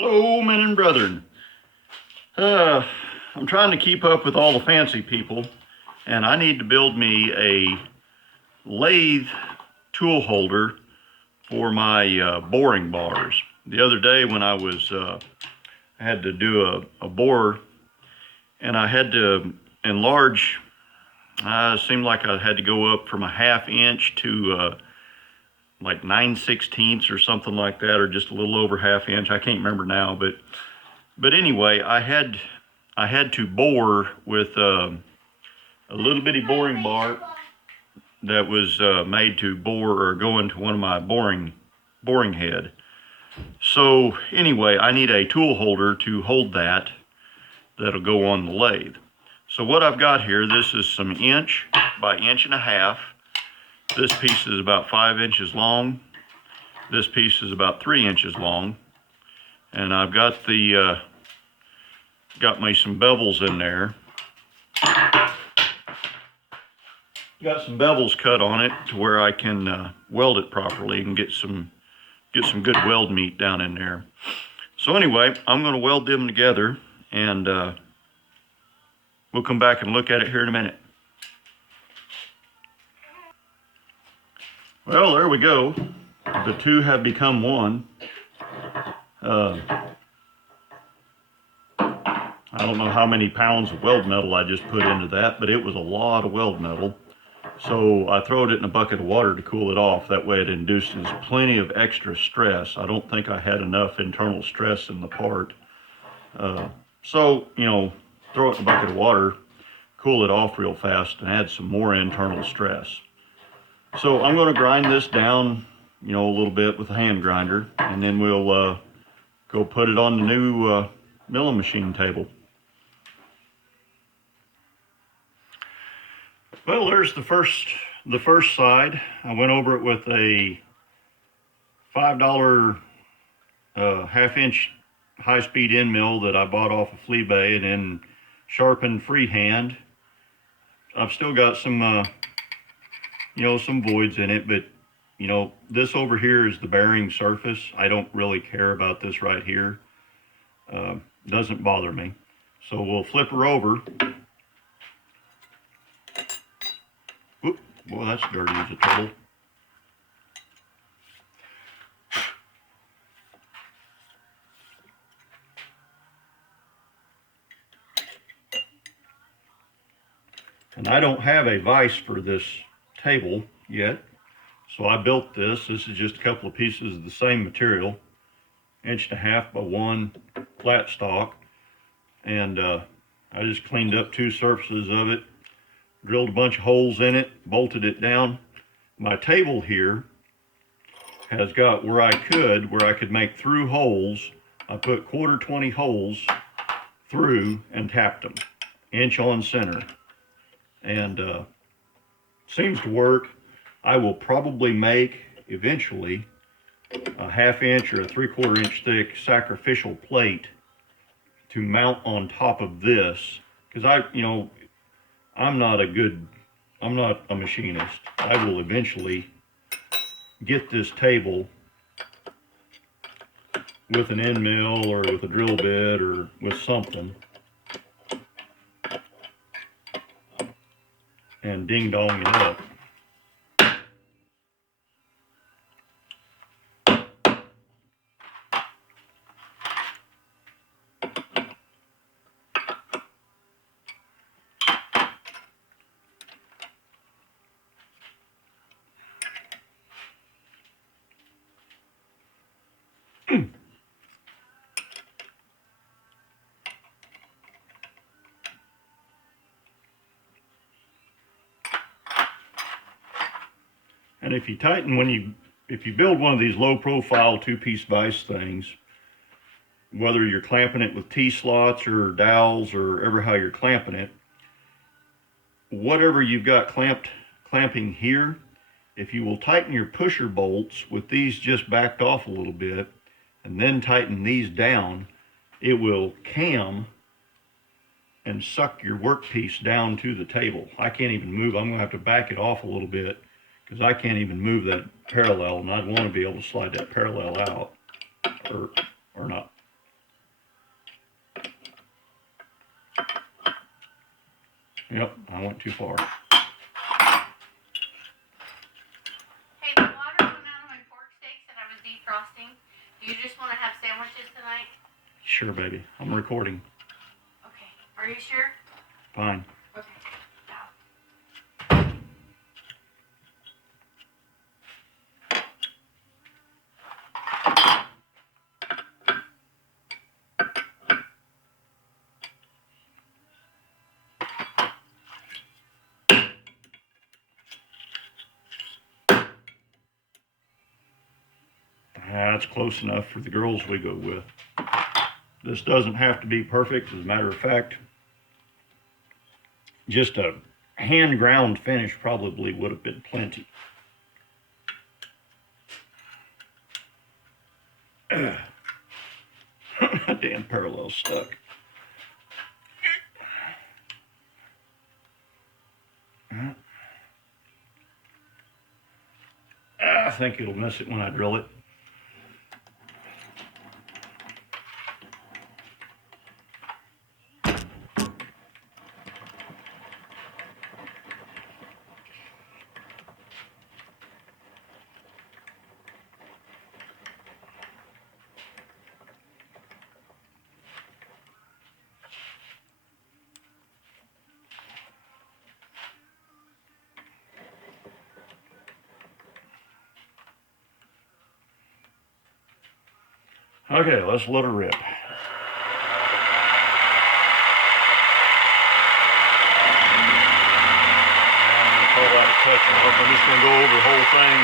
Hello, men and brethren. I'm trying to keep up with all the fancy people, and I need to build me a lathe tool holder for my boring bars. The other day when I had to do a bore, and I had to enlarge, it seemed like I had to go up from a 1/2 inch to like 9/16 or something like that, or just a little over 1/2 inch. I can't remember now, but anyway, I had to bore with a little bitty boring bar that was made to bore or go into one of my boring head. So anyway, I need a tool holder to hold that'll go on the lathe. So what I've got here, this is some 1 by 1.5 inches. This piece is about 5 inches long. This piece is about 3 inches long. And I've got got me some bevels in there. Got some bevels cut on it to where I can weld it properly and get some good weld meat down in there. So anyway, I'm going to weld them together, and we'll come back and look at it here in a minute. Well, there we go. The two have become one. I don't know how many pounds of weld metal I just put into that, but it was a lot of weld metal. So I throwed it in a bucket of water to cool it off. That way it induces plenty of extra stress. I don't think I had enough internal stress in the part. So, you know, throw it in a bucket of water, cool it off real fast, and add some more internal stress. So I'm going to grind this down, you know, a little bit with a hand grinder, and then we'll go put it on the new milling machine table. Well, there's the first side. I went over it with a $5 1/2 inch high-speed end mill that I bought off of Flea Bay, and then sharpened freehand. I've still got some you know, some voids in it, but you know, this over here is the bearing surface. I don't really care about this right here. Doesn't bother me. So we'll flip her over. Whoop, boy, that's dirty as a turtle. And I don't have a vise for this table yet, so I built this. This is just a couple of pieces of the same material, 1.5 by 1 flat stock, and I just cleaned up 2 surfaces of it, drilled a bunch of holes in it, bolted it down. My table here has got where I could make through holes. I put 1/4 holes through and tapped them, inch on center, and seems to work. I will probably make eventually a 1/2 inch or a 3/4 inch thick sacrificial plate to mount on top of this, because I'm not a machinist. I will eventually get this table with an end mill or with a drill bit or with something and ding dong it up. And if you tighten, if you build one of these low profile 2-piece vise things, whether you're clamping it with T-slots or dowels or ever how you're clamping it, whatever you've got clamping here, if you will tighten your pusher bolts with these just backed off a little bit and then tighten these down, it will cam and suck your workpiece down to the table. I can't even move. I'm going to have to back it off a little bit because I can't even move that parallel, and I'd want to be able to slide that parallel out, or not. I went too far. Hey, the water went out of my pork steaks that I was defrosting. Do you just want to have sandwiches tonight? Sure, baby. I'm recording. Okay. Are you sure? Fine. Okay. That's close enough for the girls we go with. This doesn't have to be perfect. As a matter of fact, just a hand ground finish probably would have been plenty. Damn parallel stuck. I think it'll miss it when I drill it. Okay, let's let her rip. I'm going to call that a touch off. I'm just going to go over the whole thing.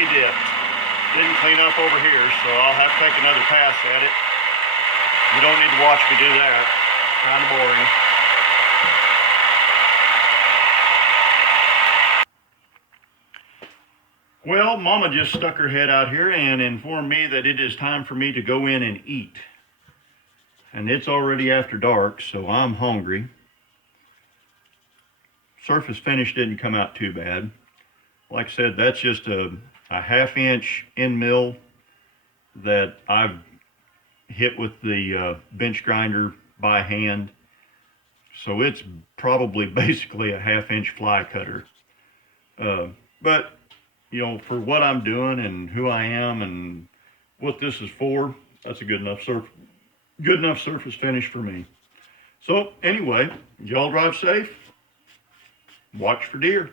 hay dip. Didn't clean up over here, so I'll have to take another pass at it. You don't need to watch me do that. Kind of boring. Well, Mama just stuck her head out here and informed me that it is time for me to go in and eat. And it's already after dark, so I'm hungry. Surface finish didn't come out too bad. Like I said, that's just a 1/2 inch end mill that I've hit with the bench grinder by hand. So it's probably basically a 1/2 inch fly cutter. But, you know, for what I'm doing and who I am and what this is for, that's a good enough surface finish for me. So anyway, y'all drive safe. Watch for deer.